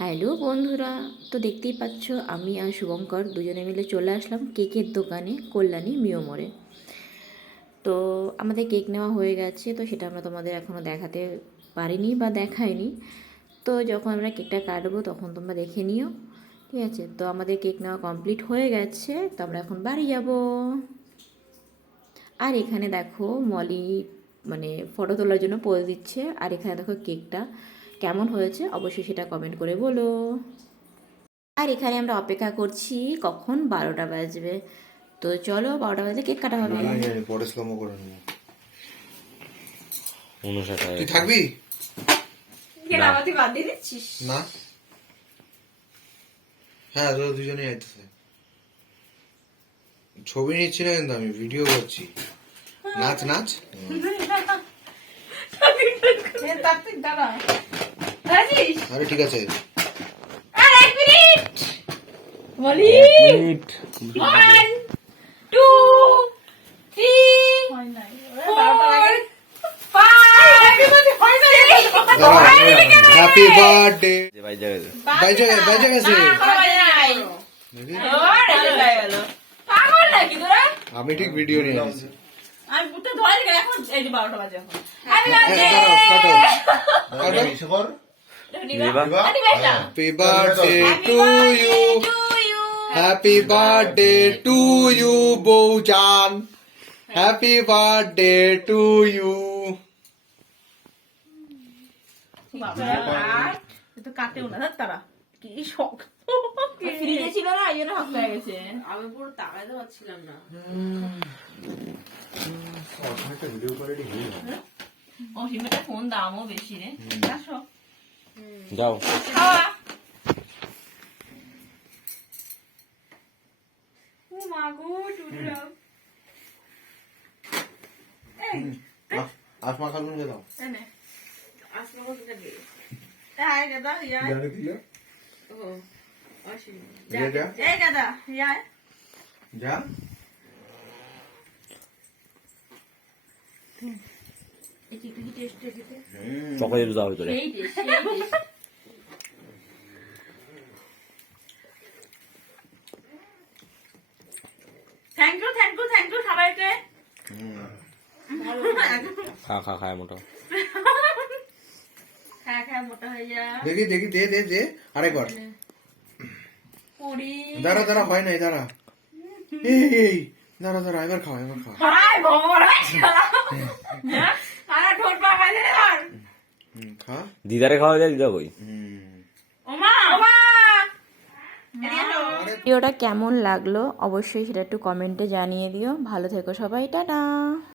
Hello বন্ধুরা, তো দেখতেই পাচ্ছ আমি আর শুভঙ্কর দুজনে মিলে চলে আসলাম কেকের দোকানে কল্যাণী মিয়মোড়ে। তো আমাদের কেক নেওয়া হয়ে গেছে, তো সেটা আমরা তোমাদের এখনও দেখাতে পারিনি বা দেখাইনি। তো যখন আমরা কেকটা কাটবো তখন তোমরা দেখে নিও, ঠিক আছে? তো আমাদের কেক নেওয়া কমপ্লিট হয়ে গেছে, তো আমরা এখন বাড়ি যাব। আর এখানে দেখো মলি মানে ফটো তোলার জন্য পোজ দিচ্ছে, আর এখানে দেখো কেকটা কেমন হয়েছে অবশ্যই সেটা কমেন্ট করে বলো। আর এখানে আমরা অপেক্ষা করছি কখন 12টা বাজবে। তো চলো 12টা বাজলে কেক কাটা হবে। পরে স্লোমো করে নেবো। 59 তুই থাকবি না? হ্যাঁ, তোরা দুজনেই আইতেছে। ছবি নিচ্ছি না কিন্তু আমি ভিডিও করছি। নাচ নাচ। আরে ঠিক আছে। Happy birthday. বাইজা গেছে। আমি ঠিক ভিডিও নিয়ে আসছি। Happy birthday to you, happy birthday to you বৌজান, হ্যাপি বার্থডে টু ইউ। কাটেও না তারা, কি শখ ফ্রিজে ছিল না, এই জন্য শখ হয়ে গেছে। আমি পুরো তাকাতে পারছিলাম না। অসীমের ফোন দামও বেশি রে। যাও আসমা খালুন গেলাম। যা চকলেট দাও ভিতরে। থ্যাংক ইউ সবাইকে। খায় মোটা। খা মোটা হয়ে যা। দেখি দে আরেকবার। দাঁড়া হয় নাই, দাঁড়া। এই দাঁড়া এবার খাও। খা। দিদারে খাওয়া যায়, দিদা কই? ভিডিওটা কেমন লাগলো অবশ্যই সেটা একটু কমেন্টে জানিয়ে দিও। ভালো থেকো সবাই, টাটা।